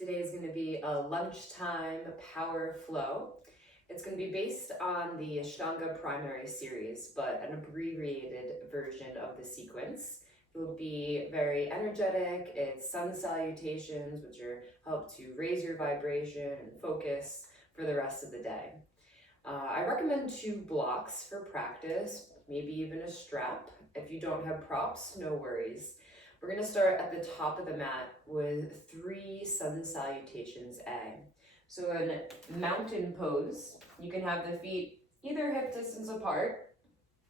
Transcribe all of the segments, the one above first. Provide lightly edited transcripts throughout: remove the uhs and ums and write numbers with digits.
Today is going to be a lunchtime power flow. It's going to be based on the Ashtanga primary series, but an abbreviated version of the sequence. It will be very energetic. It's sun salutations, which help to raise your vibration and focus for the rest of the day. I recommend 2 blocks for practice, maybe even a strap. If you don't have props, no worries. We're going to start at the top of the mat with 3 sun salutations A. So in mountain pose, you can have the feet either hip distance apart,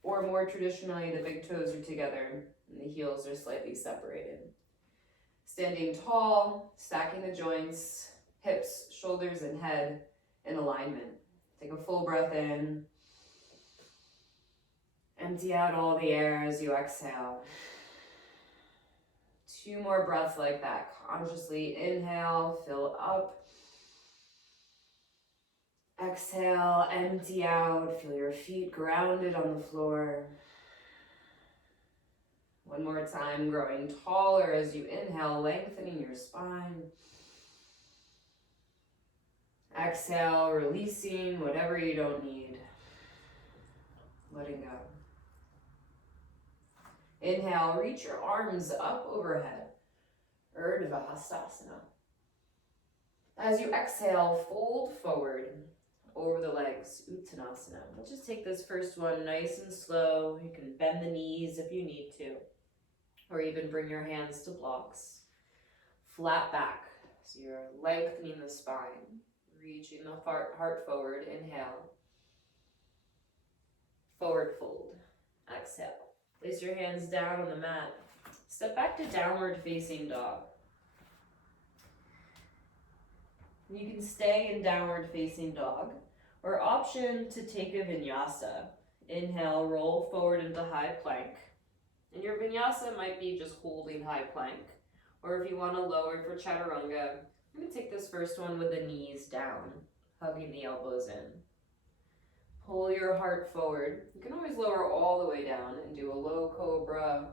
or more traditionally, the big toes are together and the heels are slightly separated. Standing tall, stacking the joints, hips, shoulders, and head in alignment. Take a full breath in. Empty out all the air as you exhale. 2 more breaths like that. Consciously inhale, fill up. Exhale, empty out. Feel your feet grounded on the floor. One more time, growing taller as you inhale, lengthening your spine. Exhale, releasing whatever you don't need. Letting go. Inhale, reach your arms up overhead. Urdhva Hastasana. As you exhale, fold forward over the legs, Uttanasana. We'll just take this first one nice and slow. You can bend the knees if you need to, or even bring your hands to blocks. Flat back, so you're lengthening the spine, reaching the heart forward. Inhale. Forward fold. Exhale. Place your hands down on the mat. Step back to downward facing dog. You can stay in downward facing dog, or option to take a vinyasa. Inhale, roll forward into high plank. And your vinyasa might be just holding high plank, or if you want to lower for chaturanga, I'm going to take this first one with the knees down, hugging the elbows in. Pull your heart forward. You can always lower all the way down and do a low cobra,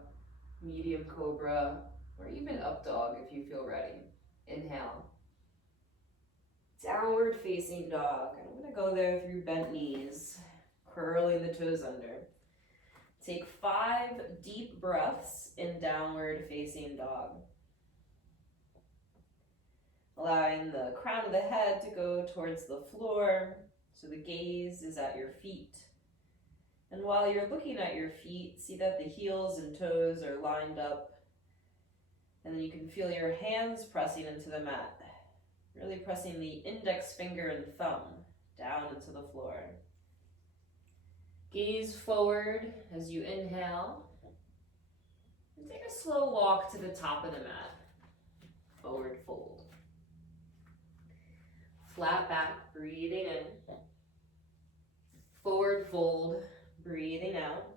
medium cobra, or even up dog if you feel ready. Inhale. Downward facing dog. I'm going to go there through bent knees, curling the toes under. Take 5 deep breaths in downward facing dog. Allowing the crown of the head to go towards the floor, so the gaze is at your feet. And while you're looking at your feet, see that the heels and toes are lined up. And then you can feel your hands pressing into the mat. Really pressing the index finger and thumb down into the floor. Gaze forward as you inhale. And take a slow walk to the top of the mat. Forward fold. Flat back, breathing in. Forward fold, breathing out.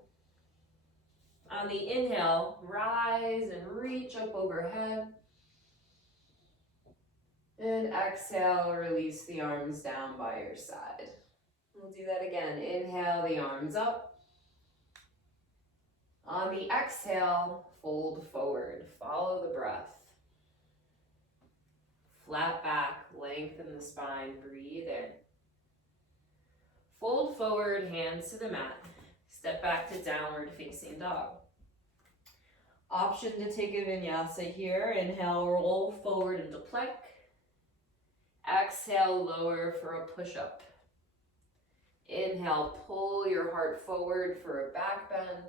On the inhale, rise and reach up overhead. And exhale, release the arms down by your side. We'll do that again. Inhale the arms up. On the exhale, fold forward. Follow the breath. Flat back, lengthen the spine, breathe in. Fold forward, hands to the mat. Step back to downward facing dog. Option to take a vinyasa here. Inhale, roll forward into plank. Exhale, lower for a push-up. Inhale, pull your heart forward for a back bend.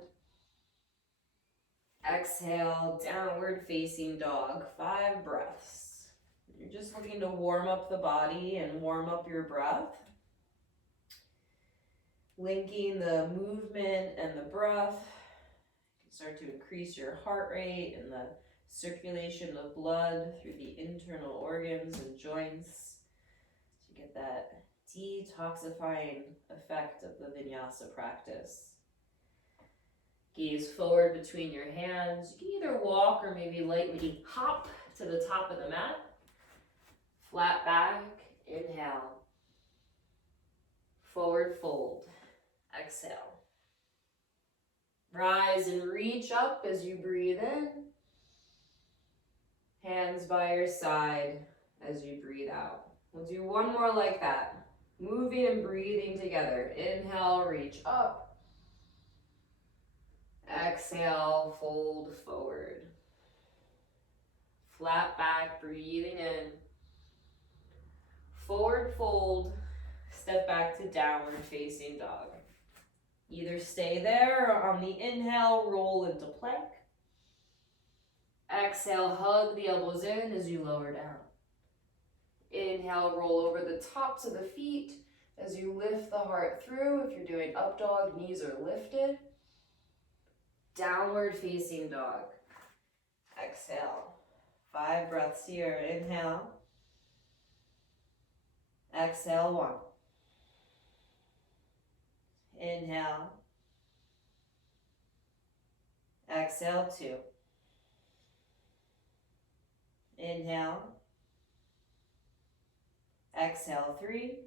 Exhale, downward facing dog, 5 breaths. You're just looking to warm up the body and warm up your breath. Linking the movement and the breath. You can start to increase your heart rate and the circulation of blood through the internal organs and joints to get that detoxifying effect of the vinyasa practice. Gaze forward between your hands. You can either walk or maybe lightly hop to the top of the mat. Flat back, inhale. Forward fold, exhale. Rise and reach up as you breathe in. Hands by your side as you breathe out. We'll do one more like that. Moving and breathing together. Inhale, reach up. Exhale, fold forward. Flat back, breathing in. Forward fold, step back to downward facing dog. Either stay there or on the inhale, roll into plank. Exhale, hug the elbows in as you lower down. Inhale, roll over the tops of the feet as you lift the heart through. If you're doing up dog, knees are lifted. Downward facing dog. Exhale. 5 breaths here. Inhale. Exhale, 1. Inhale. Exhale, 2. Inhale. Exhale, 3.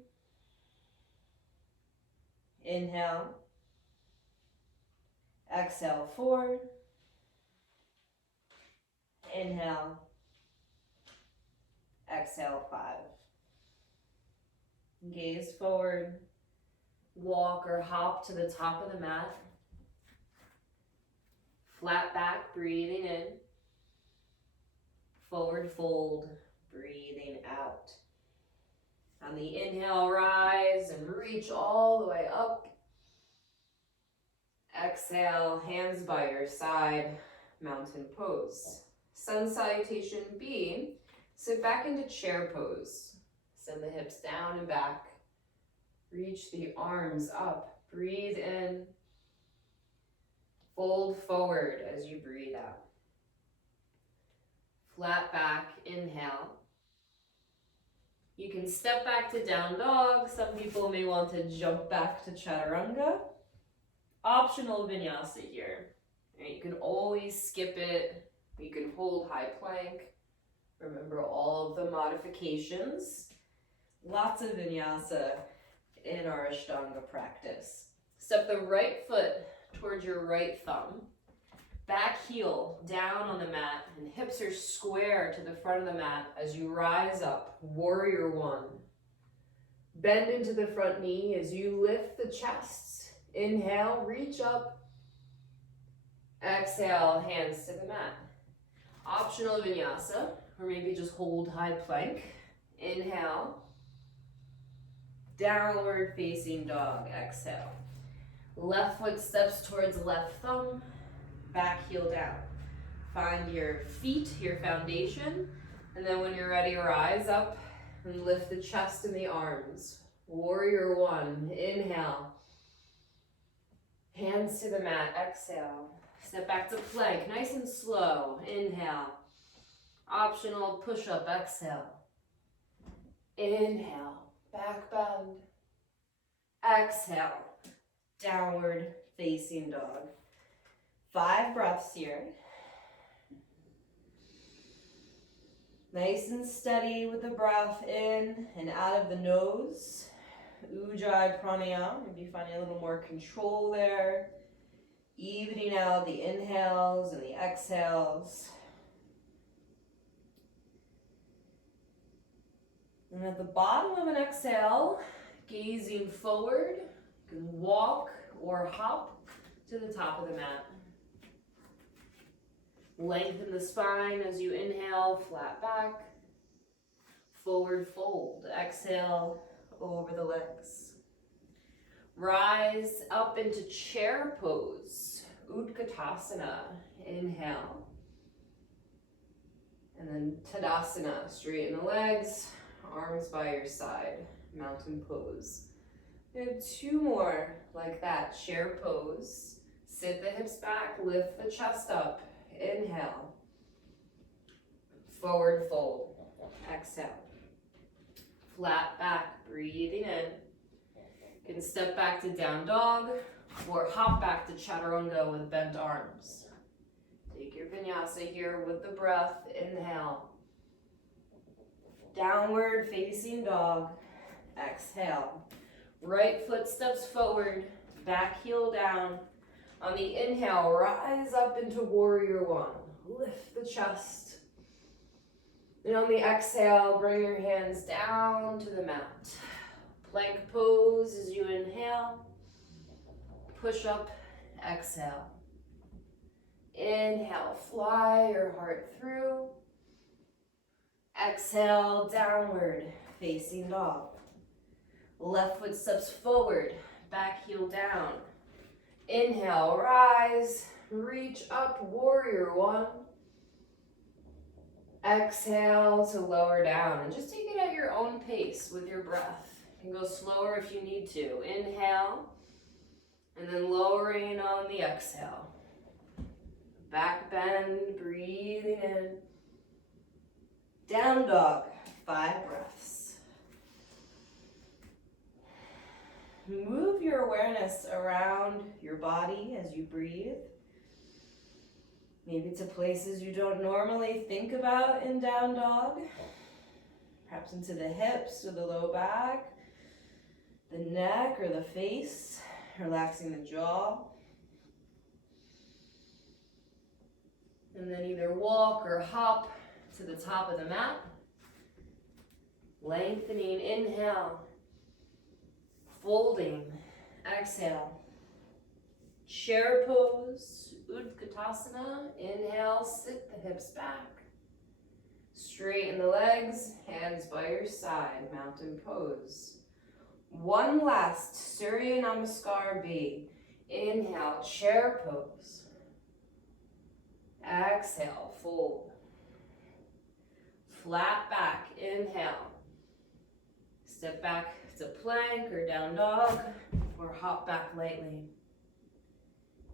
Inhale. Exhale, 4. Inhale. Exhale, 5. Gaze forward. Walk or hop to the top of the mat. Flat back, breathing in. Forward fold, breathing out. On the inhale, rise and reach all the way up. Exhale, hands by your side, mountain pose. Sun salutation B, sit back into chair pose. Send the hips down and back. Reach the arms up. Breathe in. Fold forward as you breathe out. Flat back, inhale. You can step back to down dog. Some people may want to jump back to chaturanga. Optional vinyasa here. You can always skip it. You can hold high plank. Remember all of the modifications. Lots of vinyasa in our Ashtanga practice. Step the right foot towards your right thumb. Back heel down on the mat and hips are square to the front of the mat as you rise up, warrior 1. Bend into the front knee as you lift the chest. Inhale, reach up. Exhale, hands to the mat. Optional vinyasa, or maybe just hold high plank. Inhale. Downward facing dog, exhale. Left foot steps towards left thumb. Back heel down. Find your feet, your foundation, and then when you're ready, rise up and lift the chest and the arms. Warrior 1, inhale. Hands to the mat, exhale. Step back to plank, nice and slow. Inhale. Optional push-up, exhale. Inhale, back bend. Exhale, downward facing dog. 5 breaths here. Nice and steady with the breath in and out of the nose. Ujjayi pranayama, maybe finding a little more control there. Evening out the inhales and the exhales. And at the bottom of an exhale, gazing forward, you can walk or hop to the top of the mat. Lengthen the spine as you inhale, flat back. Forward fold, exhale over the legs. Rise up into chair pose, Utkatasana, inhale. And then Tadasana, straighten the legs, arms by your side, mountain pose. And 2 more like that, chair pose. Sit the hips back, lift the chest up, inhale. Forward fold, exhale. Flat back, breathing in. You can step back to down dog or hop back to chaturanga with bent arms. Take your vinyasa here with the breath, inhale. Downward facing dog, exhale. Right foot steps forward, back heel down. On the inhale, rise up into warrior 1. Lift the chest. And on the exhale, bring your hands down to the mat. Plank pose as you inhale. Push up, exhale. Inhale, fly your heart through. Exhale, downward facing dog. Left foot steps forward, back heel down. Inhale, rise, reach up, warrior one. Exhale to lower down, and just take it at your own pace with your breath. You can go slower if you need to. Inhale, and then lowering it on the exhale. Back bend, breathing in. Down dog, 5 breaths. Move your awareness around your body as you breathe. Maybe to places you don't normally think about in down dog. Perhaps into the hips or the low back, the neck or the face, relaxing the jaw. And then either walk or hop to the top of the mat. Lengthening, inhale. Folding, exhale. Chair pose, Utkatasana. Inhale, sit the hips back. Straighten the legs, hands by your side, mountain pose. One last, Surya Namaskar B. Inhale, chair pose. Exhale, fold. Flat back, inhale. Step back to plank or down dog, or hop back lightly.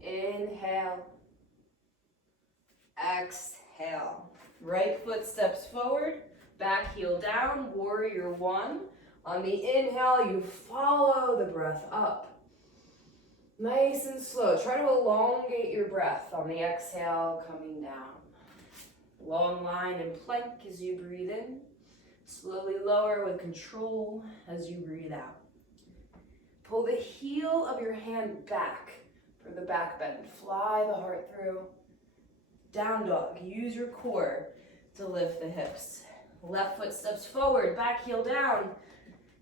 Inhale. Exhale. Right foot steps forward, back heel down, warrior one. On the inhale, you follow the breath up. Nice and slow. Try to elongate your breath on the exhale, coming down. Long line and plank as you breathe in. Slowly lower with control as you breathe out. Pull the heel of your hand back for the back bend. Fly the heart through. Down dog. Use your core to lift the hips. Left foot steps forward, back heel down.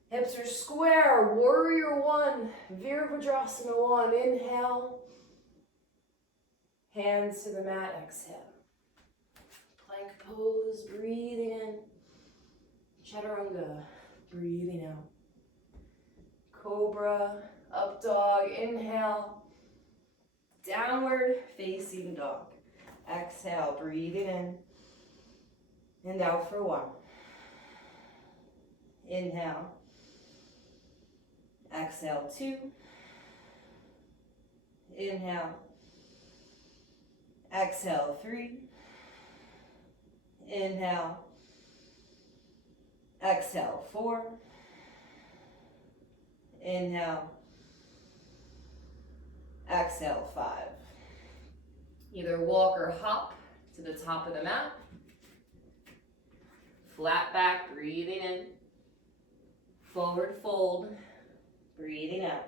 Hips are square. Warrior one. Virabhadrasana one. Inhale. Hands to the mat. Exhale. Plank pose. Breathing in. Chaturanga, breathing out. Cobra, up dog, inhale. Downward facing dog. Exhale, breathing in. And out for one. Inhale. Exhale, 2. Inhale. Exhale, 3. Inhale. Exhale, 4. Inhale. Exhale, 5. Either walk or hop to the top of the mat. Flat back, breathing in. Forward fold, breathing out.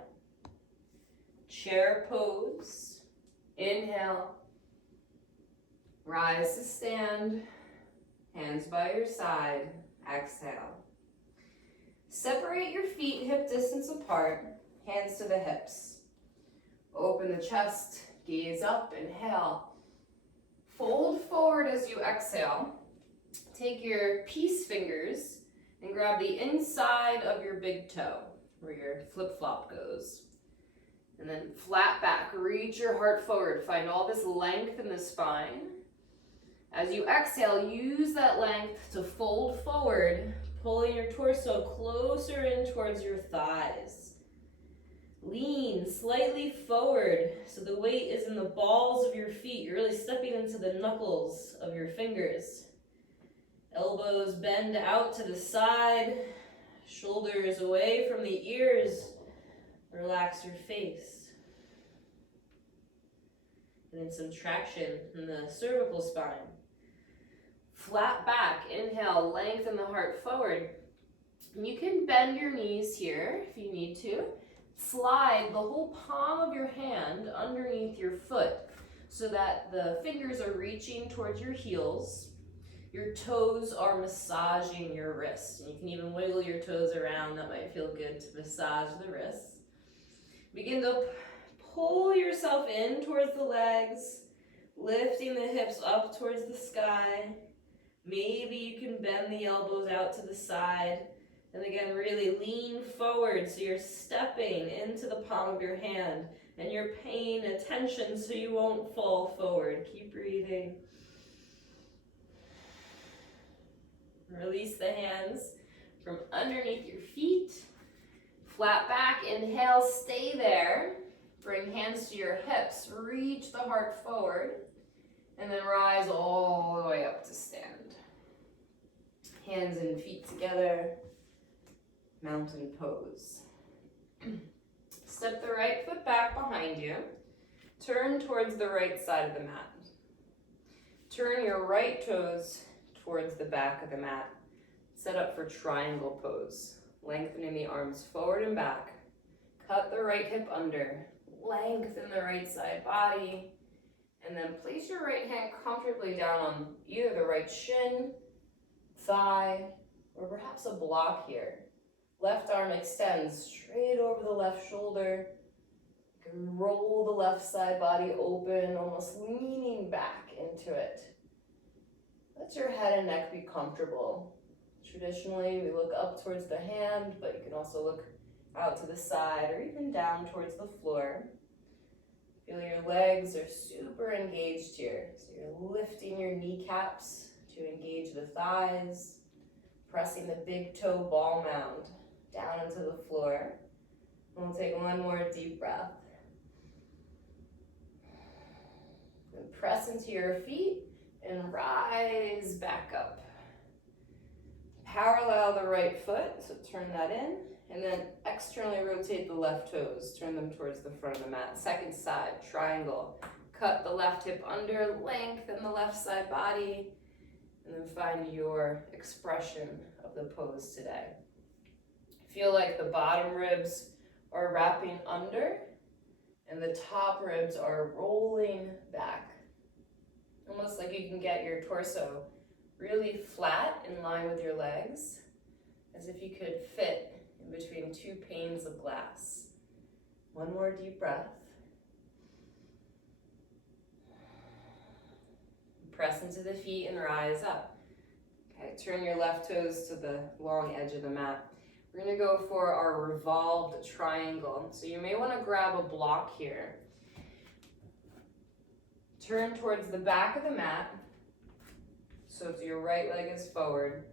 Chair pose. Inhale. Rise to stand. Hands by your side. Exhale. Separate your feet hip distance apart, hands to the hips. Open the chest, gaze up, inhale. Fold forward as you exhale. Take your peace fingers and grab the inside of your big toe, where your flip-flop goes. And then flat back, reach your heart forward. Find all this length in the spine. As you exhale, use that length to fold forward, pulling your torso closer in towards your thighs. Lean slightly forward so the weight is in the balls of your feet. You're really stepping into the knuckles of your fingers. Elbows bend out to the side, shoulders away from the ears. Relax your face. Getting some traction in the cervical spine. Flat back, inhale, lengthen the heart forward. And you can bend your knees here if you need to. Slide the whole palm of your hand underneath your foot so that the fingers are reaching towards your heels. Your toes are massaging your wrist. And you can even wiggle your toes around. That might feel good to massage the wrists. Begin to pull yourself in towards the legs, lifting the hips up towards the sky. Maybe you can bend the elbows out to the side. And again, really lean forward so you're stepping into the palm of your hand and you're paying attention so you won't fall forward. Keep breathing. Release the hands from underneath your feet. Flat back, inhale, stay there. Bring hands to your hips, reach the heart forward, and then rise all the way up to stand. Hands and feet together, mountain pose. Step the right foot back behind you. Turn towards the right side of the mat. Turn your right toes towards the back of the mat. Set up for triangle pose. Lengthening the arms forward and back. Cut the right hip under. Lengthen the right side body. And then place your right hand comfortably down on either the right shin, thigh, or perhaps a block here. Left arm extends straight over the left shoulder. You can roll the left side body open, almost leaning back into it. Let your head and neck be comfortable. Traditionally, we look up towards the hand, but you can also look out to the side or even down towards the floor. Feel your legs are super engaged here. So you're lifting your kneecaps to engage the thighs, pressing the big toe ball mound down into the floor. And we'll take one more deep breath. And press into your feet and rise back up. Parallel the right foot, so turn that in, and then externally rotate the left toes. Turn them towards the front of the mat. Second side, triangle. Cut the left hip under, lengthen the left side body, and then find your expression of the pose today. Feel like the bottom ribs are wrapping under, and the top ribs are rolling back. Almost like you can get your torso really flat in line with your legs, as if you could fit in between two panes of glass. One more deep breath. Press into the feet and rise up. Okay, turn your left toes to the long edge of the mat. We're gonna go for our revolved triangle. So you may wanna grab a block here. Turn towards the back of the mat. So your right leg is forward.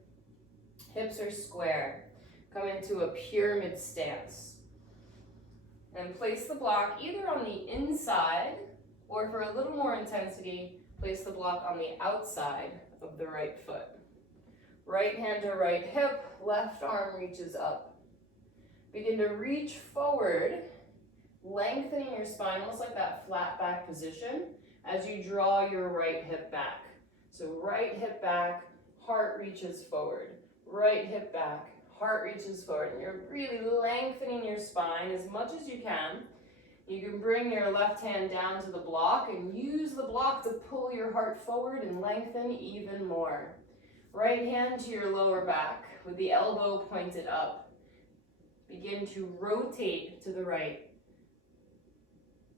Hips are square. Come into a pyramid stance. And place the block either on the inside, or for a little more intensity, place the block on the outside of the right foot. Right hand to right hip, left arm reaches up. Begin to reach forward, lengthening your spine, almost like that flat back position, as you draw your right hip back. So right hip back, heart reaches forward. Right hip back, heart reaches forward. And you're really lengthening your spine as much as you can. You can bring your left hand down to the block and use the block to pull your heart forward and lengthen even more. Right hand to your lower back with the elbow pointed up. Begin to rotate to the right.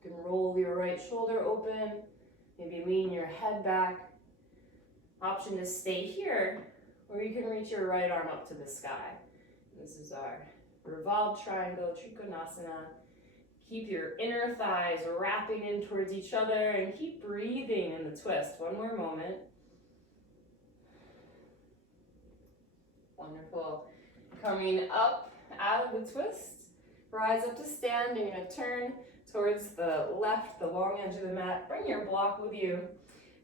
You can roll your right shoulder open, maybe lean your head back. Option to stay here, or you can reach your right arm up to the sky. This is our revolved triangle, Trikonasana. Keep your inner thighs wrapping in towards each other and keep breathing in the twist. One more moment. Wonderful. Coming up out of the twist, rise up to stand. You're going to turn towards the left, the long edge of the mat. Bring your block with you.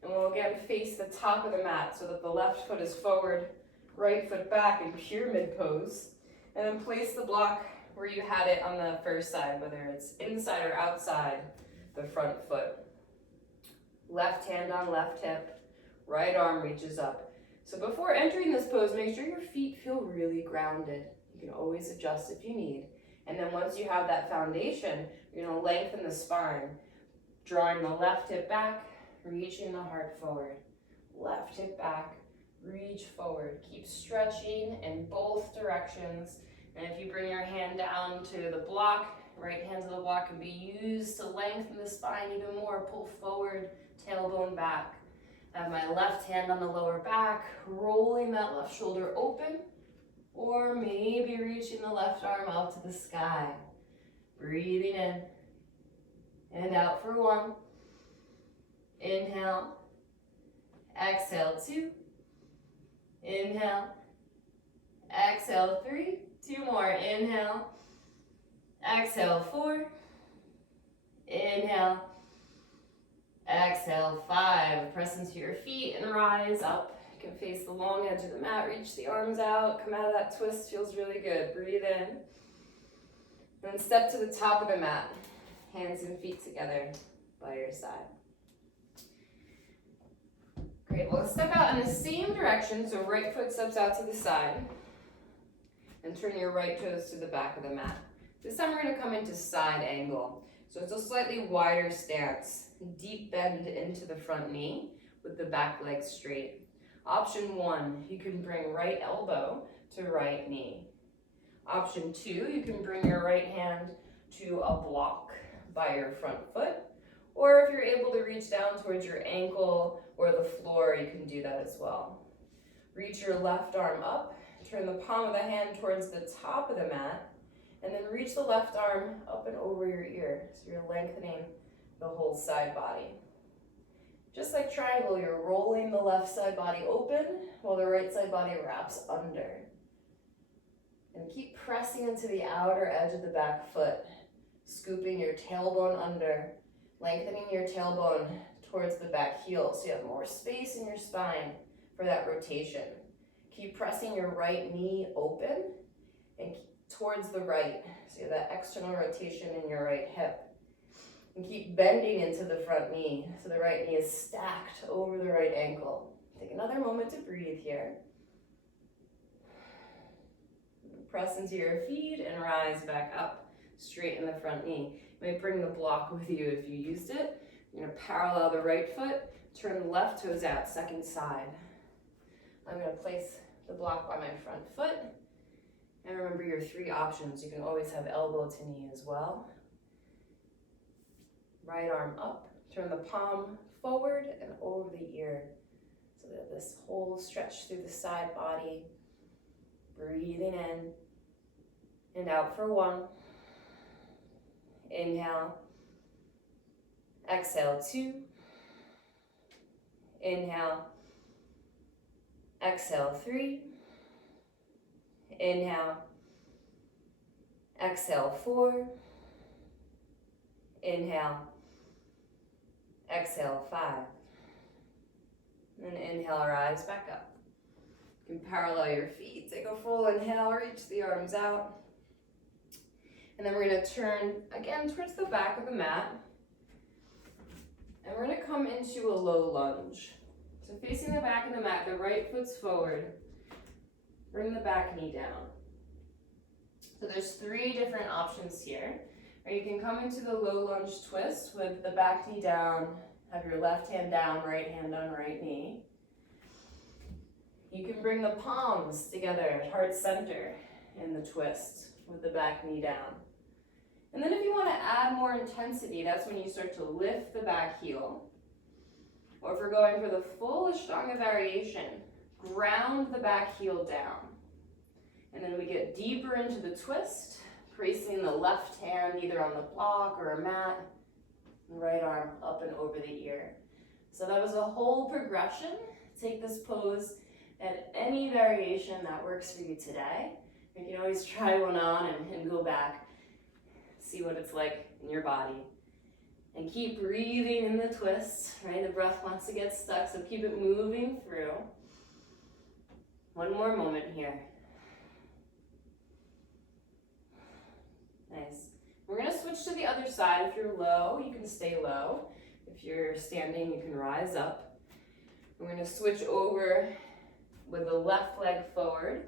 And we'll again face the top of the mat so that the left foot is forward, right foot back in pyramid pose. And then place the block where you had it on the first side, whether it's inside or outside the front foot. Left hand on left hip, right arm reaches up. So before entering this pose, make sure your feet feel really grounded. You can always adjust if you need. And then once you have that foundation, you're going to lengthen the spine, drawing the left hip back, reaching the heart forward. Left hip back, Reach forward. Keep stretching in both directions. And if you bring your hand down to the block, right hand to the block can be used to lengthen the spine even more. Pull forward, tailbone back. I have my left hand on the lower back, rolling that left shoulder open, or maybe reaching the left arm out to the sky. Breathing in and out for 1. Inhale. Exhale 2. Inhale. Exhale 3. 2 more. Inhale. Exhale 4. Inhale. Exhale 5. Press into your feet and rise up. You can face the long edge of the mat. Reach the arms out. Come out of that twist. Feels really good. Breathe in. Then step to the top of the mat. Hands and feet together by your side. Great. Well, step out in the same direction. So right foot steps out to the side. And turn your right toes to the back of the mat. This time we're going to come into side angle. So it's a slightly wider stance. Deep bend into the front knee with the back leg straight. Option 1, you can bring right elbow to right knee. Option 2, you can bring your right hand to a block by your front foot. Or if you're able to reach down towards your ankle or the floor, you can do that as well. Reach your left arm up. Turn the palm of the hand towards the top of the mat. And then reach the left arm up and over your ear. So you're lengthening the whole side body. Just like triangle, you're rolling the left side body open while the right side body wraps under. And keep pressing into the outer edge of the back foot, scooping your tailbone under, lengthening your tailbone towards the back heel so you have more space in your spine for that rotation. Keep pressing your right knee open and towards the right, so you have that external rotation in your right hip. And keep bending into the front knee, so the right knee is stacked over the right ankle. Take another moment to breathe here. Press into your feet and rise back up, straighten the front knee. You may bring the block with you if you used it. You're going to parallel the right foot, turn the left toes out, second side. I'm going to place the block by my front foot. And remember your 3 options. You can always have elbow to knee as well. Right arm up, turn the palm forward and over the ear. So that this whole stretch through the side body. Breathing in and out for 1. Inhale. Exhale 2. Inhale. Exhale 3. Inhale. Exhale 4. Inhale. Exhale 5. And inhale, rise back up. You can parallel your feet. Take a full inhale, reach the arms out. And then we're going to turn again towards the back of the mat. And we're going to come into a low lunge. So facing the back of the mat, the right foot's forward. Bring the back knee down. So there's 3 different options here. Or you can come into the low lunge twist with the back knee down, have your left hand down, right hand on right knee. You can bring the palms together at heart center in the twist with the back knee down. And then if you want to add more intensity, that's when you start to lift the back heel. Or if we're going for the full Ashtanga variation, ground the back heel down. And then we get deeper into the twist, placing the left hand either on the block or a mat, right arm up and over the ear. So that was a whole progression. Take this pose at any variation that works for you today. You can always try one on and go back, see what it's like in your body. And keep breathing in the twist, right? The breath wants to get stuck, so keep it moving through. One more moment here. Nice. We're going to switch to the other side. If you're low, you can stay low. If you're standing, you can rise up. We're going to switch over with the left leg forward,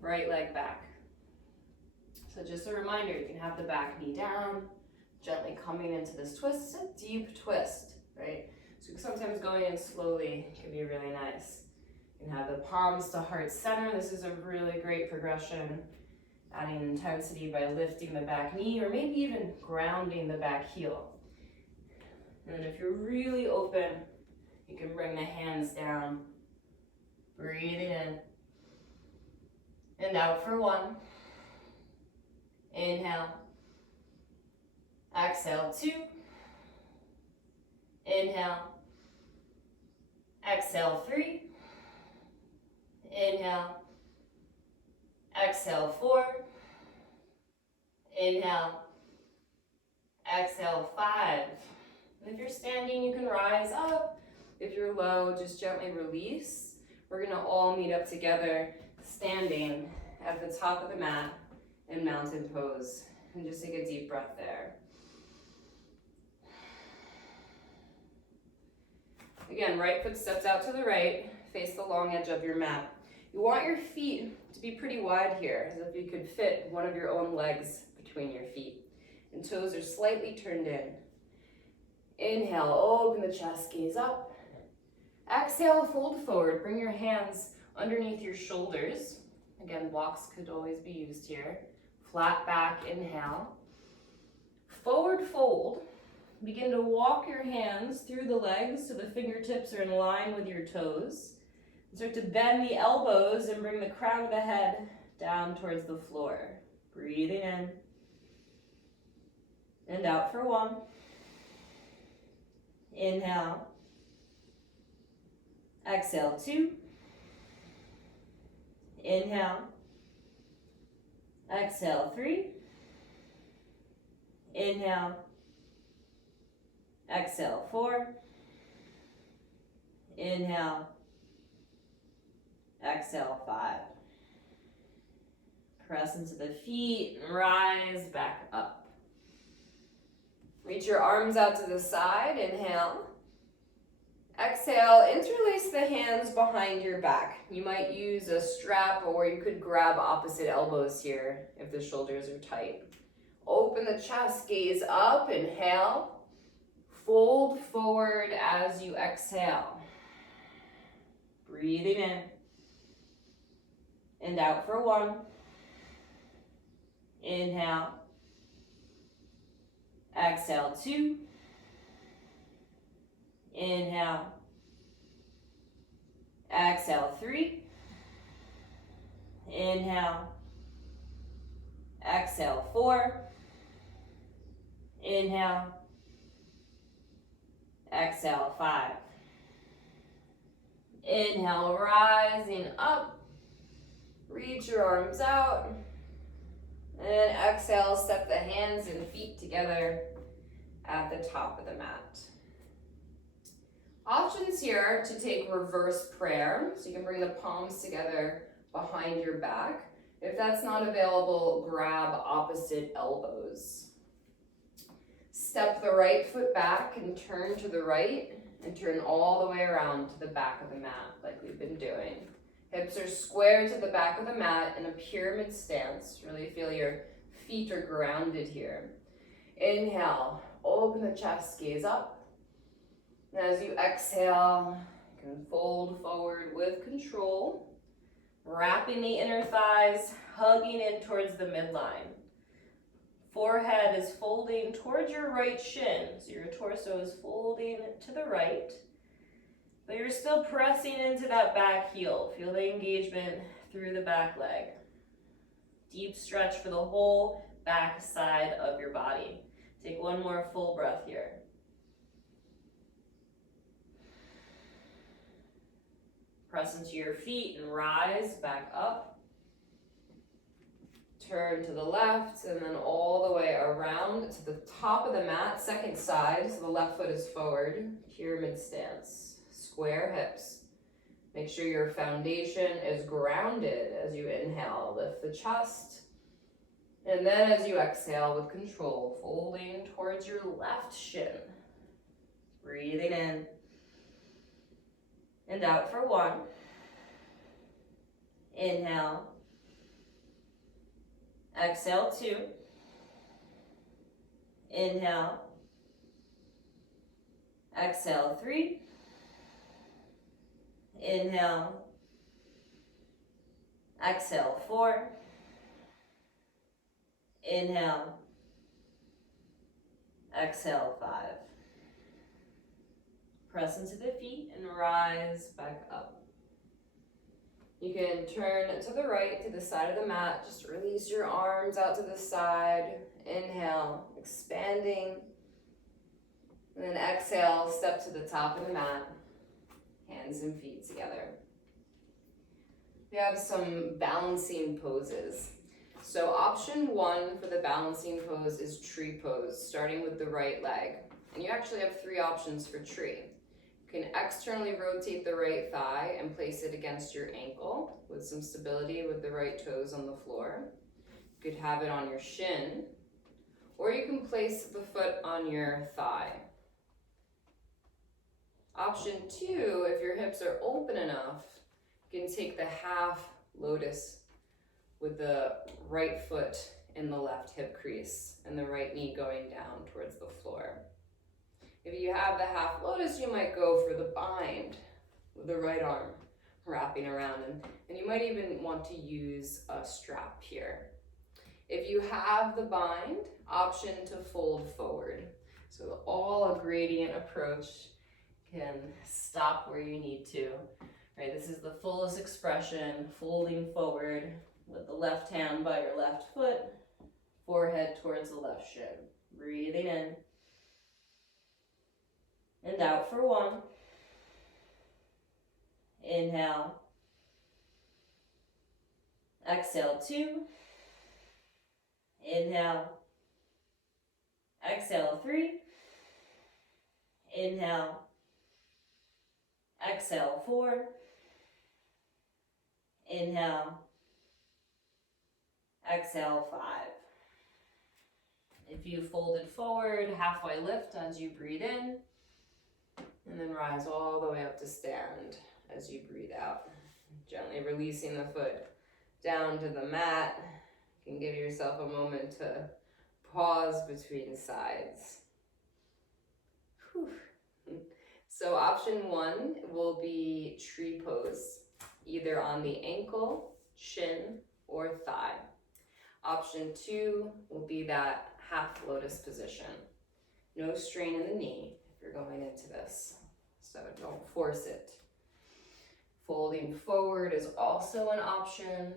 right leg back. So just a reminder, you can have the back knee down, gently coming into this twist. It's a deep twist, right? So sometimes going in slowly can be really nice. You can have the palms to heart center. This is a really great progression. Adding intensity by lifting the back knee or maybe even grounding the back heel. And then if you're really open, you can bring the hands down. Breathing in. And out for 1. Inhale. Exhale, 2. Inhale. Exhale, 3. Inhale. Exhale, 4. Inhale. Exhale, 5. And if you're standing, you can rise up. If you're low, just gently release. We're gonna all meet up together, standing at the top of the mat in mountain pose. And just take a deep breath there. Again, right foot steps out to the right, face the long edge of your mat. You want your feet to be pretty wide here, as if you could fit one of your own legs between your feet. And toes are slightly turned in. Inhale, open the chest, gaze up. Exhale, fold forward. Bring your hands underneath your shoulders. Again, blocks could always be used here. Flat back, inhale. Forward fold. Begin to walk your hands through the legs so the fingertips are in line with your toes. Start to bend the elbows and bring the crown of the head down towards the floor. Breathing in. And out for 1. Inhale. Exhale, 2. Inhale. Exhale, 3. Inhale. Exhale, 4. Inhale. Exhale, 5. Press into the feet and rise back up. Reach your arms out to the side, inhale. Exhale, interlace the hands behind your back. You might use a strap or you could grab opposite elbows here if the shoulders are tight. Open the chest, gaze up, inhale. Fold forward as you exhale. Breathing in. And out for 1. Inhale. Exhale, 2. Inhale. Exhale, 3. Inhale. Exhale, 4. Inhale. Exhale, 5. Inhale, rising up. Reach your arms out. And exhale, step the hands and feet together at the top of the mat. Options here to take reverse prayer. So you can bring the palms together behind your back. If that's not available, grab opposite elbows. Step the right foot back and turn to the right and turn all the way around to the back of the mat like we've been doing. Hips are square to the back of the mat in a pyramid stance. Really feel your feet are grounded here. Inhale, open the chest, gaze up. And as you exhale, you can fold forward with control, wrapping the inner thighs, hugging in towards the midline. Forehead is folding towards your right shin, so your torso is folding to the right. But you're still pressing into that back heel. Feel the engagement through the back leg. Deep stretch for the whole back side of your body. Take one more full breath here. Press into your feet and rise back up. Turn to the left and then all the way around to the top of the mat, second side, so the left foot is forward, pyramid stance, square hips. Make sure your foundation is grounded as you inhale, lift the chest. And then as you exhale with control, folding towards your left shin. Breathing in. And out for 1. Inhale. Exhale, 2. Inhale. Exhale, 3. Inhale. Exhale, 4. Inhale. Exhale, 5. Press into the feet and rise back up. You can turn to the right, to the side of the mat. Just release your arms out to the side. Inhale, expanding. And then exhale, step to the top of the mat. Hands and feet together. We have some balancing poses. So option 1 for the balancing pose is tree pose, starting with the right leg. And you actually have 3 options for tree. You can externally rotate the right thigh and place it against your ankle with some stability with the right toes on the floor. You could have it on your shin, or you can place the foot on your thigh. Option 2, if your hips are open enough, you can take the half lotus with the right foot in the left hip crease and the right knee going down towards the floor. If you have the half lotus, you might go for the bind with the right arm wrapping around, and you might even want to use a strap here. If you have the bind, option to fold forward. So all a gradient approach, can stop where you need to. Right, this is the fullest expression, folding forward with the left hand by your left foot, forehead towards the left shin. Breathing in and out for 1. Inhale. Exhale, 2. Inhale. Exhale, 3. Inhale. Exhale, 4. Inhale. Exhale, 5. If you folded forward, halfway lift as you breathe in, and then rise all the way up to stand as you breathe out. Gently releasing the foot down to the mat. You can give yourself a moment to pause between sides. Whew. So option 1 will be tree pose, either on the ankle, shin, or thigh. Option 2 will be that half lotus position. No strain in the knee if you're going into this, so don't force it. Folding forward is also an option,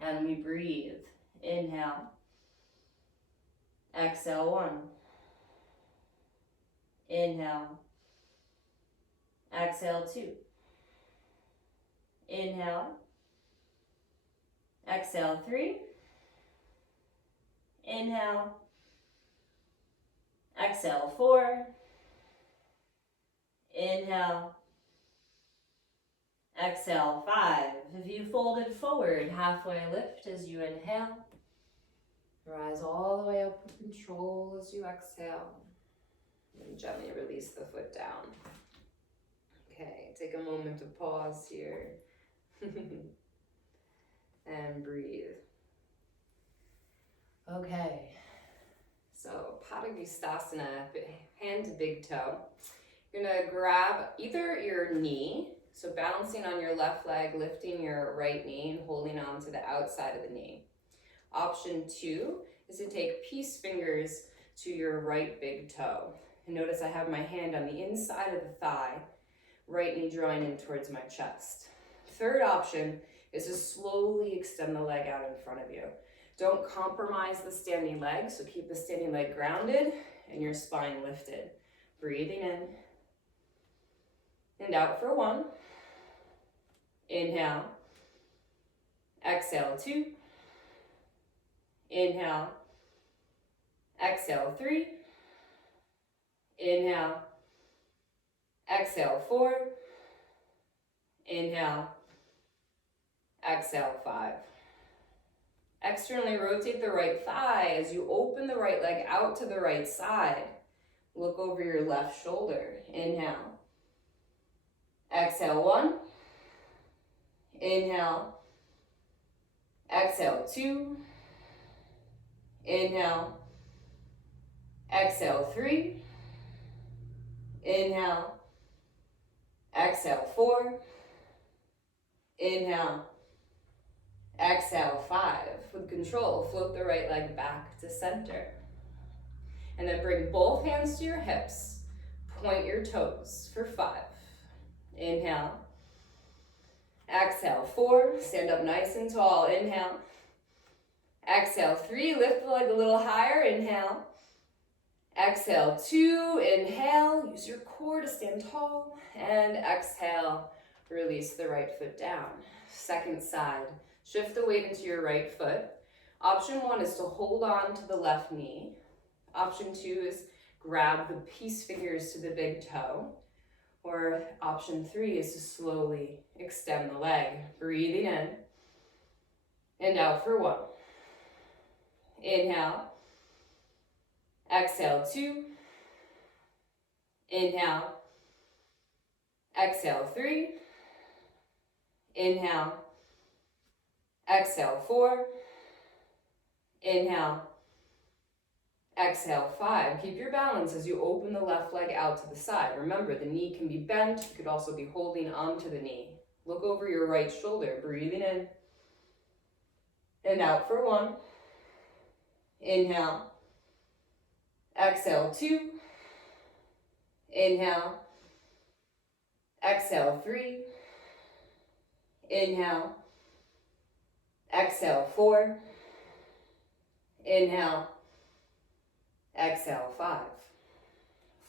and we breathe. Inhale. Exhale, 1. Inhale. Exhale, 2. Inhale. Exhale, 3. Inhale. Exhale, 4. Inhale. Exhale, 5. If you folded forward, halfway lift as you inhale. Rise all the way up with control as you exhale. And gently release the foot down. Okay, take a moment to pause here. And breathe. Okay, so Padangusthasana, hand to big toe. You're gonna grab either your knee, so balancing on your left leg, lifting your right knee and holding on to the outside of the knee. Option 2 is to take peace fingers to your right big toe. And notice I have my hand on the inside of the thigh, right knee drawing in towards my chest. Third option is to slowly extend the leg out in front of you. Don't compromise the standing leg, so keep the standing leg grounded and your spine lifted. Breathing in and out for 1. Inhale. Exhale, 2. Inhale. Exhale, 3. Inhale. Exhale, 4. Inhale. Exhale, 5. Externally rotate the right thigh as you open the right leg out to the right side. Look over your left shoulder. Inhale. Exhale, 1. Inhale. Exhale, 2. Inhale. Exhale, 3. Inhale. Exhale, 4. Inhale. Exhale, 5. With control, float the right leg back to center. And then bring both hands to your hips. Point your toes for 5. Inhale. Exhale, 4. Stand up nice and tall. Inhale. Exhale, 3. Lift the leg a little higher. Inhale. Exhale, 2. Inhale. Use your core to stand tall. And exhale. Release the right foot down. Second side. Shift the weight into your right foot. Option 1 is to hold on to the left knee. Option 2 is grab the peace fingers to the big toe. Or option 3 is to slowly extend the leg. Breathing in and out for 1. Inhale. Exhale, 2. Inhale. Exhale, 3. Inhale. Exhale, 4. Inhale. Exhale, 5. Keep your balance as you open the left leg out to the side. Remember, the knee can be bent. You could also be holding onto the knee. Look over your right shoulder. Breathing in and out for 1. Inhale. Exhale, 2. Inhale. Exhale, 3. Inhale. Exhale, 4. Inhale. Exhale, 5.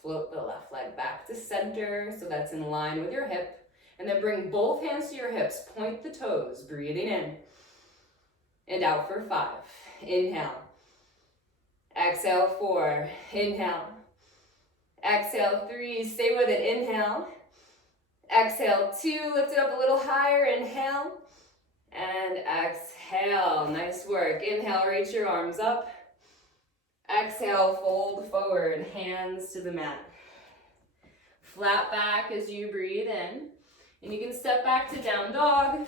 Float the left leg back to center so that's in line with your hip. And then bring both hands to your hips. Point the toes. Breathing in and out for 5. Inhale. Exhale, 4. Inhale. Exhale, 3. Stay with it. Inhale. Exhale, 2. Lift it up a little higher. Inhale. And exhale. Nice work. Inhale, reach your arms up. Exhale, fold forward. Hands to the mat. Flat back as you breathe in. And you can step back to down dog.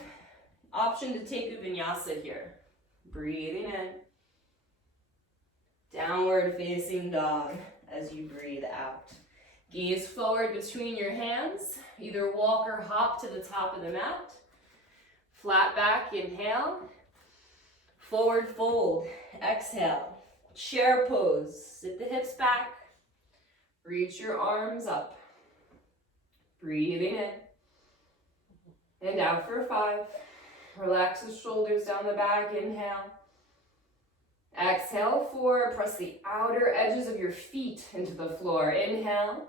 Option to take a vinyasa here. Breathing in. Downward facing dog as you breathe out. Gaze forward between your hands. Either walk or hop to the top of the mat. Flat back, inhale. Forward fold, exhale. Chair pose, sit the hips back. Reach your arms up. Breathing in and out for 5. Relax the shoulders down the back, inhale. Exhale, 4. Press the outer edges of your feet into the floor. Inhale.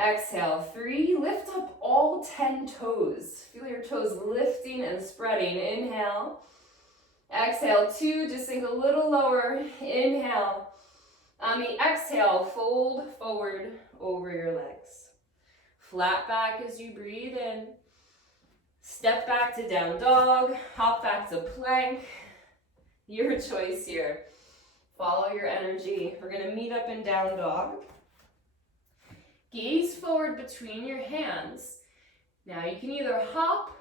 Exhale, 3. Lift up all 10 toes. Feel your toes lifting and spreading. Inhale. Exhale, 2. Just sink a little lower. Inhale. On the exhale, fold forward over your legs. Flat back as you breathe in. Step back to down dog. Hop back to plank. Your choice here. Follow your energy. We're going to meet up in down dog. Gaze forward between your hands. Now you can either hop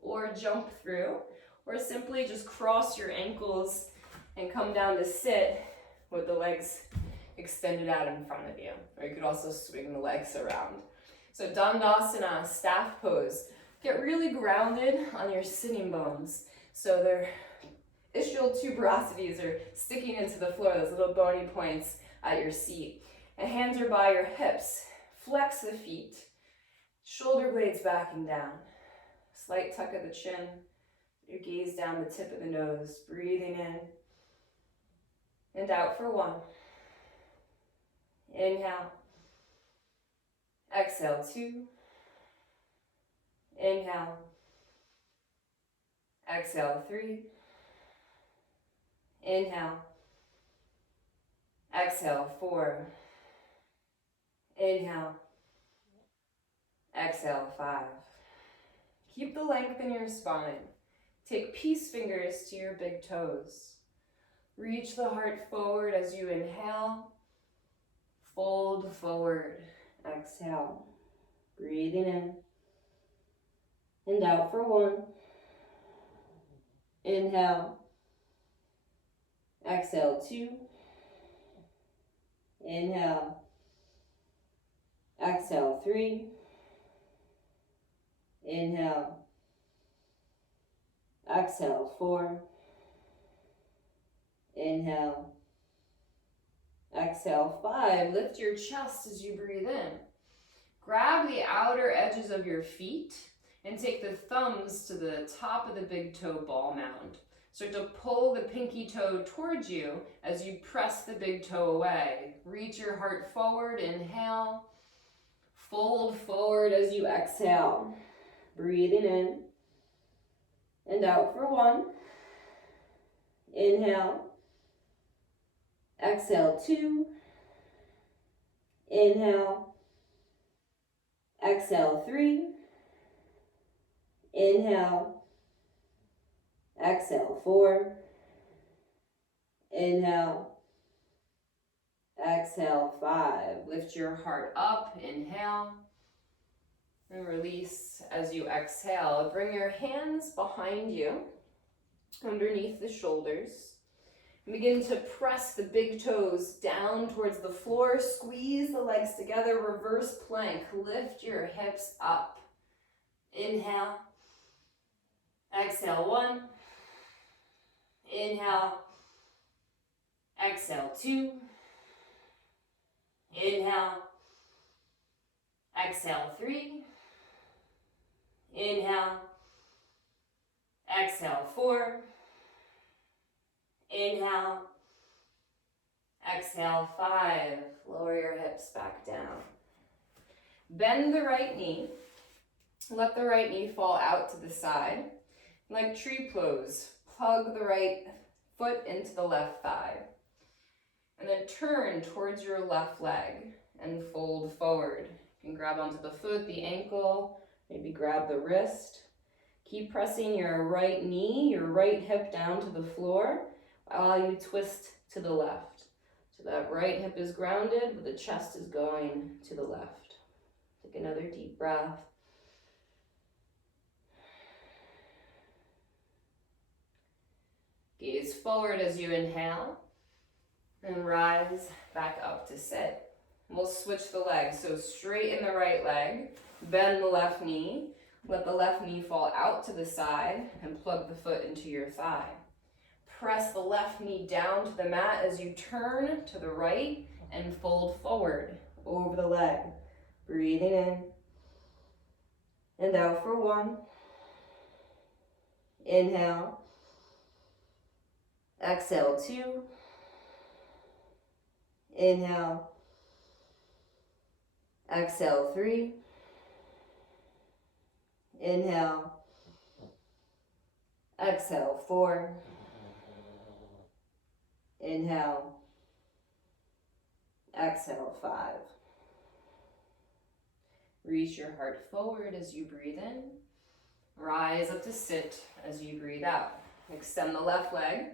or jump through, or simply just cross your ankles and come down to sit with the legs extended out in front of you. Or you could also swing the legs around. So Dandasana, staff pose. Get really grounded on your sitting bones. So their ischial tuberosities are sticking into the floor, those little bony points at your seat. And hands are by your hips. Flex the feet. Shoulder blades backing down. Slight tuck of the chin. Your gaze down the tip of the nose. Breathing in and out for 1. Inhale. Exhale, 2. Inhale. Exhale, 3. Inhale. Exhale, 4. Inhale. Exhale, 5. Keep the length in your spine. Take peace fingers to your big toes. Reach the heart forward as you inhale. Fold forward. Exhale. Breathing in and out for 1. Inhale. Exhale, 2. Inhale. Exhale, 3. Inhale. Exhale, 4. Inhale. Exhale, 5. Lift your chest as you breathe in. Grab the outer edges of your feet and take the thumbs to the top of the big toe ball mound. Start to pull the pinky toe towards you as you press the big toe away. Reach your heart forward, inhale. Fold forward as you exhale. Breathing in and out for 1. Inhale. Exhale, 2. Inhale. Exhale, 3. Inhale. Exhale, 4. Inhale. Exhale, 5. Lift your heart up, inhale. And release as you exhale. Bring your hands behind you, underneath the shoulders. Begin to press the big toes down towards the floor. Squeeze the legs together, reverse plank. Lift your hips up. Inhale. Exhale, 1. Inhale. Exhale, 2. Inhale. Exhale, 3. Inhale. Exhale, 4. Inhale. Exhale, 5. Lower your hips back down. Bend the right knee. Let the right knee fall out to the side. Like tree pose, plug the right foot into the left thigh. And then turn towards your left leg and fold forward. You can grab onto the foot, the ankle, maybe grab the wrist. Keep pressing your right knee, your right hip down to the floor while you twist to the left. So that right hip is grounded, but the chest is going to the left. Take another deep breath. Gaze forward as you inhale and rise back up to sit. We'll switch the legs. So straighten the right leg, bend the left knee, let the left knee fall out to the side and plug the foot into your thigh. Press the left knee down to the mat as you turn to the right and fold forward over the leg. Breathing in and out for 1. Inhale. Exhale, 2. Inhale. Exhale, 3. Inhale. Exhale, 4. Inhale. Exhale, 5. Reach your heart forward as you breathe in. Rise up to sit as you breathe out. Extend the left leg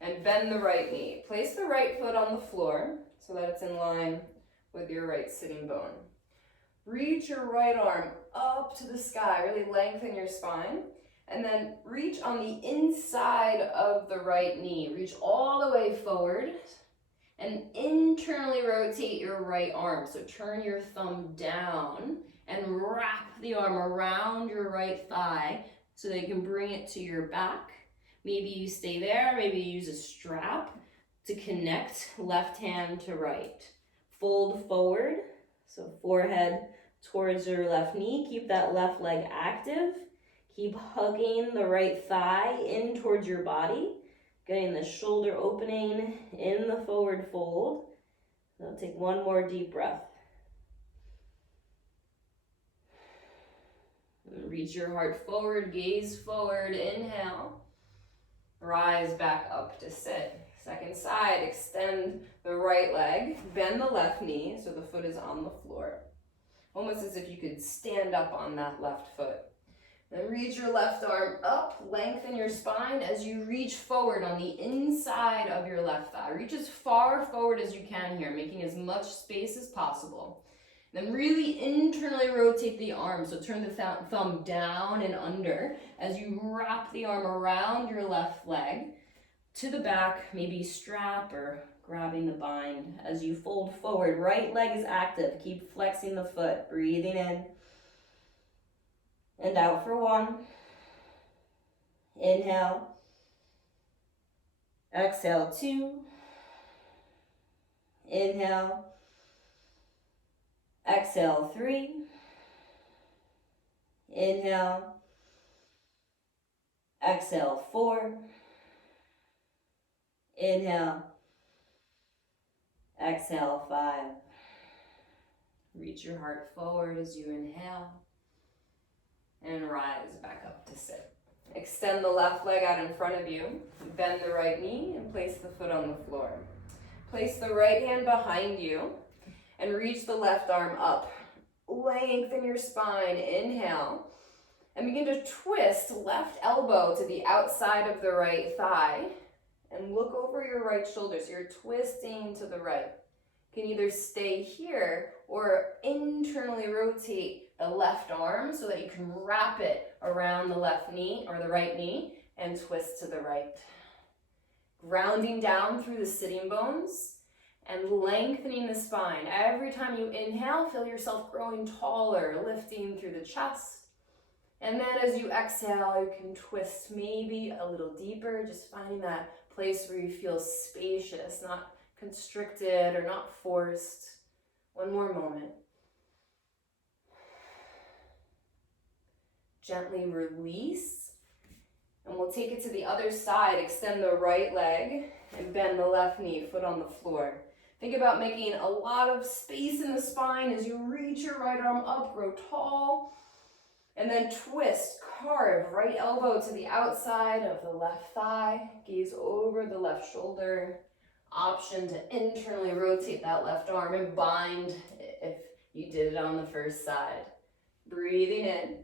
and bend the right knee. Place the right foot on the floor so that it's in line with your right sitting bone. Reach your right arm up to the sky, really lengthen your spine, and then reach on the inside of the right knee. Reach all the way forward and internally rotate your right arm. So turn your thumb down and wrap the arm around your right thigh so that you can bring it to your back. Maybe you stay there, maybe you use a strap to connect left hand to right. Fold forward, so forehead towards your left knee. Keep that left leg active. Keep hugging the right thigh in towards your body. Getting the shoulder opening in the forward fold. Now take one more deep breath. Reach your heart forward, gaze forward, inhale. Rise back up to sit. Second side, extend the right leg, bend the left knee so the foot is on the floor. Almost as if you could stand up on that left foot. Then reach your left arm up, lengthen your spine as you reach forward on the inside of your left thigh. Reach as far forward as you can here, making as much space as possible. Then really internally rotate the arm, so turn the thumb down and under as you wrap the arm around your left leg to the back, maybe strap or grabbing the bind. As you fold forward, right leg is active. Keep flexing the foot, breathing in and out for 1. Inhale. Exhale, 2. Inhale. Exhale, 3. Inhale. Exhale, 4. Inhale. Exhale, 5. Reach your heart forward as you inhale. And rise back up to sit. Extend the left leg out in front of you. Bend the right knee and place the foot on the floor. Place the right hand behind you and reach the left arm up. Lengthen your spine. Inhale. And begin to twist left elbow to the outside of the right thigh. And look over your right shoulder. So you're twisting to the right. You can either stay here or internally rotate the left arm so that you can wrap it around the left knee or the right knee and twist to the right. Grounding down through the sitting bones and lengthening the spine. Every time you inhale, feel yourself growing taller, lifting through the chest. And then as you exhale, you can twist maybe a little deeper, just finding that place where you feel spacious, not constricted or not forced. One more moment. Gently release, and we'll take it to the other side. Extend the right leg and bend the left knee, foot on the floor. Think about making a lot of space in the spine as you reach your right arm up, grow tall, and then twist, carve right elbow to the outside of the left thigh, gaze over the left shoulder. Option to internally rotate that left arm and bind if you did it on the first side. Breathing in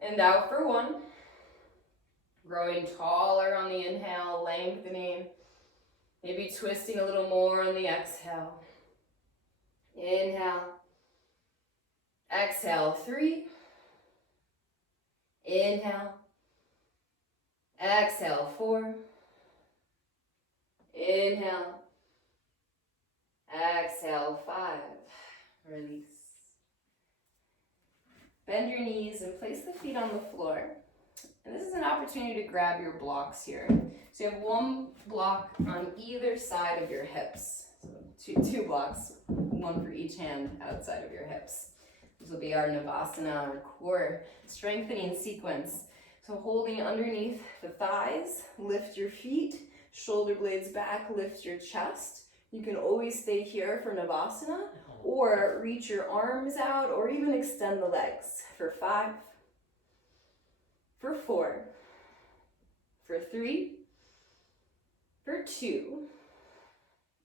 and out for 1. Growing taller on the inhale, lengthening. Maybe twisting a little more on the exhale. Inhale. Exhale, 3. Inhale. Exhale, 4. Inhale. Exhale, 5. Release. Bend your knees and place the feet on the floor. And this is an opportunity to grab your blocks here. So you have one block on either side of your hips. So two blocks, one for each hand outside of your hips. This will be our Navasana, our core strengthening sequence. So holding underneath the thighs, lift your feet, shoulder blades back, lift your chest. You can always stay here for Navasana or reach your arms out or even extend the legs for 5, for 4, for 3, for 2,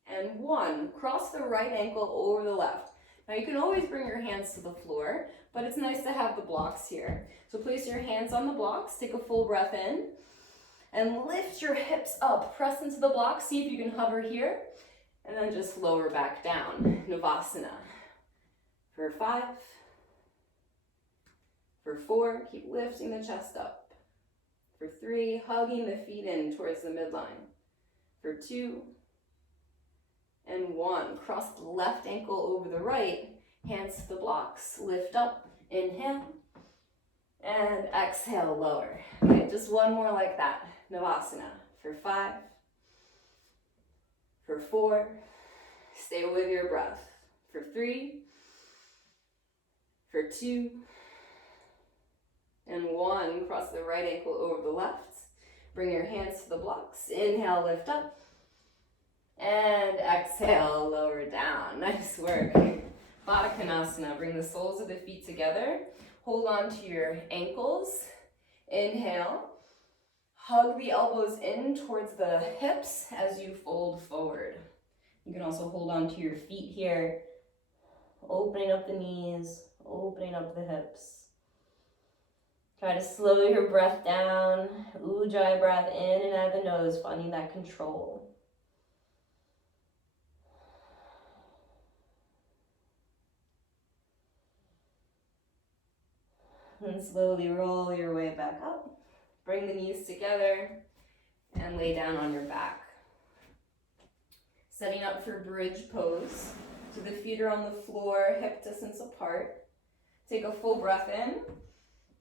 and 1. Cross the right ankle over the left. Now you can always bring your hands to the floor, but it's nice to have the blocks here. So place your hands on the blocks, take a full breath in, and lift your hips up. Press into the blocks, see if you can hover here, and then just lower back down. Navasana. For 5, for 4, keep lifting the chest up. For 3, hugging the feet in towards the midline. For 2, and 1. Cross the left ankle over the right, hands to the blocks, lift up, inhale, and exhale, lower. Okay, just one more like that. Navasana. For 5, for 4, stay with your breath. For 3, for 2, and 1. Cross the right ankle over the left. Bring your hands to the blocks. Inhale, lift up. And exhale, lower down. Nice work. Baddha Konasana. Bring the soles of the feet together. Hold on to your ankles. Inhale. Hug the elbows in towards the hips as you fold forward. You can also hold on to your feet here. Opening up the knees, opening up the hips. Try to slow your breath down. Ujjayi breath in and out of the nose, finding that control. And slowly roll your way back up. Bring the knees together and lay down on your back. Setting up for bridge pose. So the feet are on the floor, hip distance apart. Take a full breath in.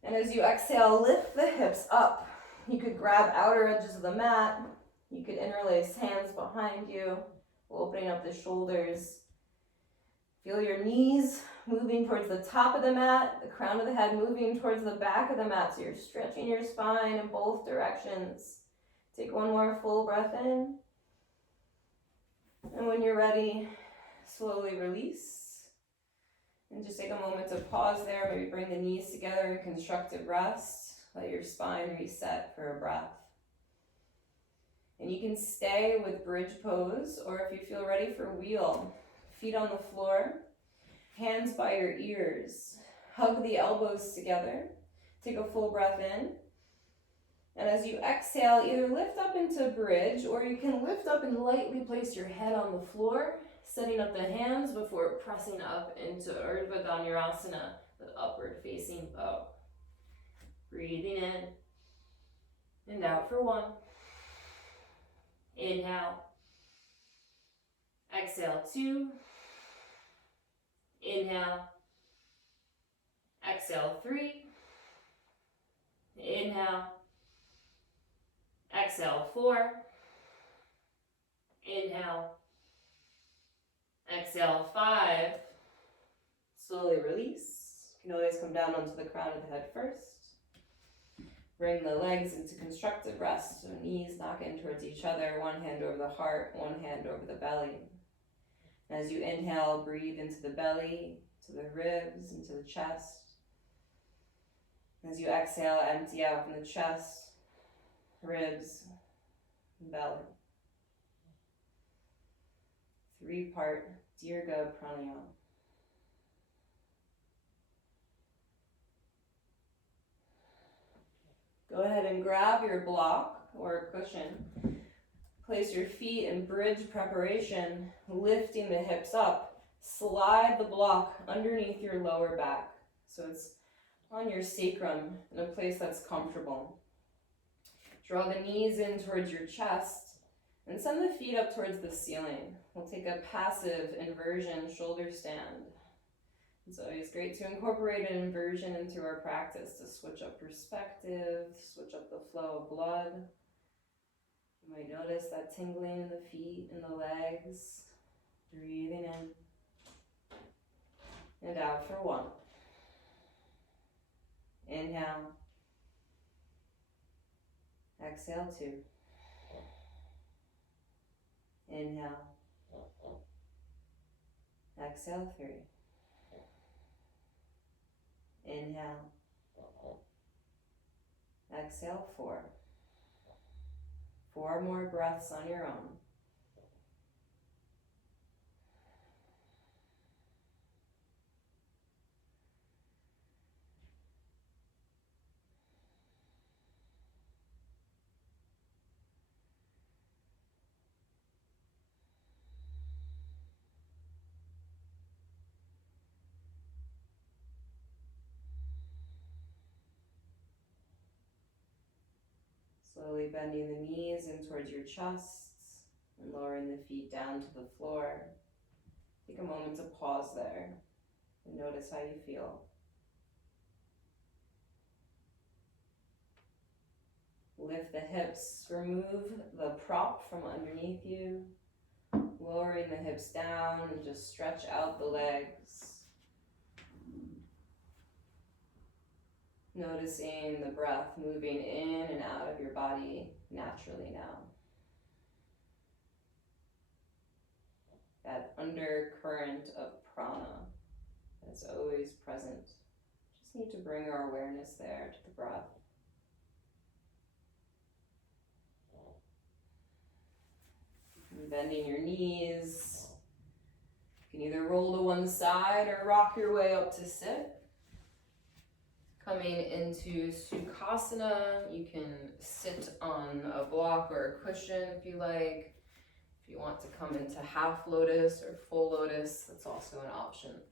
And as you exhale, lift the hips up. You could grab outer edges of the mat. You could interlace hands behind you, opening up the shoulders. Feel your knees moving towards the top of the mat, the crown of the head moving towards the back of the mat, so you're stretching your spine in both directions. Take one more full breath in. And when you're ready, slowly release. And just take a moment to pause there, maybe bring the knees together in constructive rest. Let your spine reset for a breath. And you can stay with bridge pose, or if you feel ready for wheel, feet on the floor, hands by your ears. Hug the elbows together. Take a full breath in. And as you exhale, either lift up into bridge, or you can lift up and lightly place your head on the floor, setting up the hands before pressing up into Urdhva Dhanurasana, the upward facing bow. Breathing in and out for 1. Inhale. Exhale, 2. Inhale. Exhale, 3. Inhale. Exhale, 4. Inhale. Exhale, 5. Slowly release. You can always come down onto the crown of the head first. Bring the legs into constructive rest, so knees knock in towards each other, one hand over the heart, one hand over the belly. And as you inhale, breathe into the belly, to the ribs, into the chest. As you exhale, empty out from the chest, ribs, and belly. 3-part Dirga Pranayama. Go ahead and grab your block or a cushion. Place your feet in bridge preparation, lifting the hips up. Slide the block underneath your lower back, so it's on your sacrum in a place that's comfortable. Draw the knees in towards your chest and send the feet up towards the ceiling. We'll take a passive inversion shoulder stand. It's always great to incorporate an inversion into our practice to switch up perspective, switch up the flow of blood. You might notice that tingling in the feet and the legs. Breathing in and out for 1. Inhale. Exhale, 2. Inhale. Exhale, 3. Inhale. Exhale, 4. 4 more breaths on your own. Slowly bending the knees in towards your chests and lowering the feet down to the floor. Take a moment to pause there and notice how you feel. Lift the hips, remove the prop from underneath you, lowering the hips down and just stretch out the legs. Noticing the breath moving in and out of your body naturally now. That undercurrent of prana that's always present. Just need to bring our awareness there to the breath. And bending your knees. You can either roll to one side or rock your way up to sit. Coming into Sukhasana, you can sit on a block or a cushion if you like. If you want to come into half lotus or full lotus, that's also an option.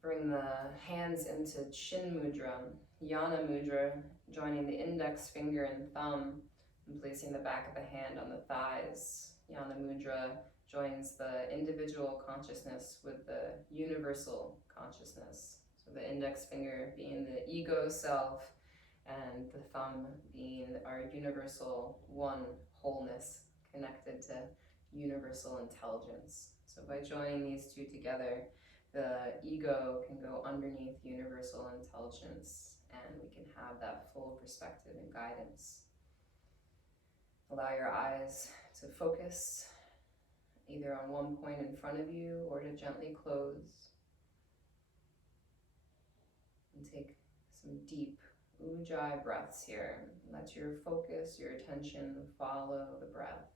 Bring the hands into Chin Mudra, Yana Mudra, joining the index finger and thumb and placing the back of the hand on the thighs. Yana Mudra joins the individual consciousness with the universal consciousness. So the index finger being the ego self, and the thumb being our universal one wholeness connected to universal intelligence. So by joining these two together, the ego can go underneath universal intelligence and we can have that full perspective and guidance. Allow your eyes to focus either on one point in front of you or to gently close. And take some deep ujjayi breaths here. Let your focus, your attention follow the breath.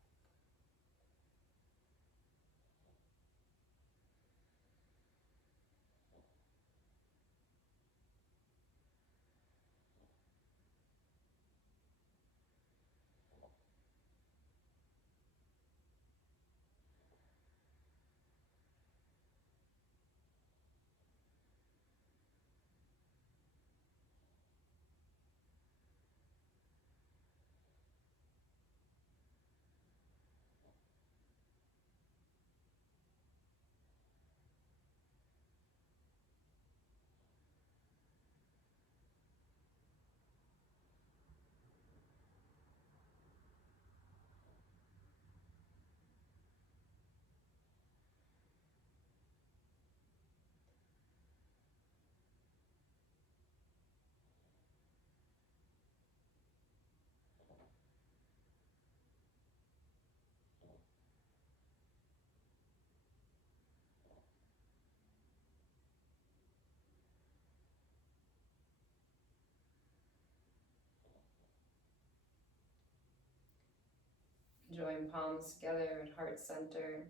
Join palms together at heart center.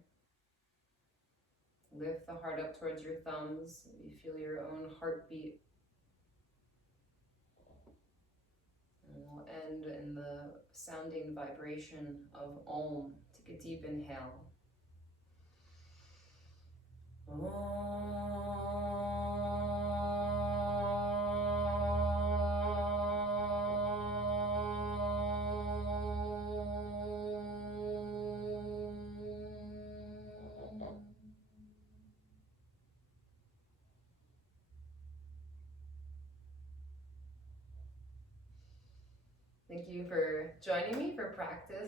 Lift the heart up towards your thumbs. You feel your own heartbeat. And we'll end in the sounding vibration of Om. Take a deep inhale. Thank you for joining me for practice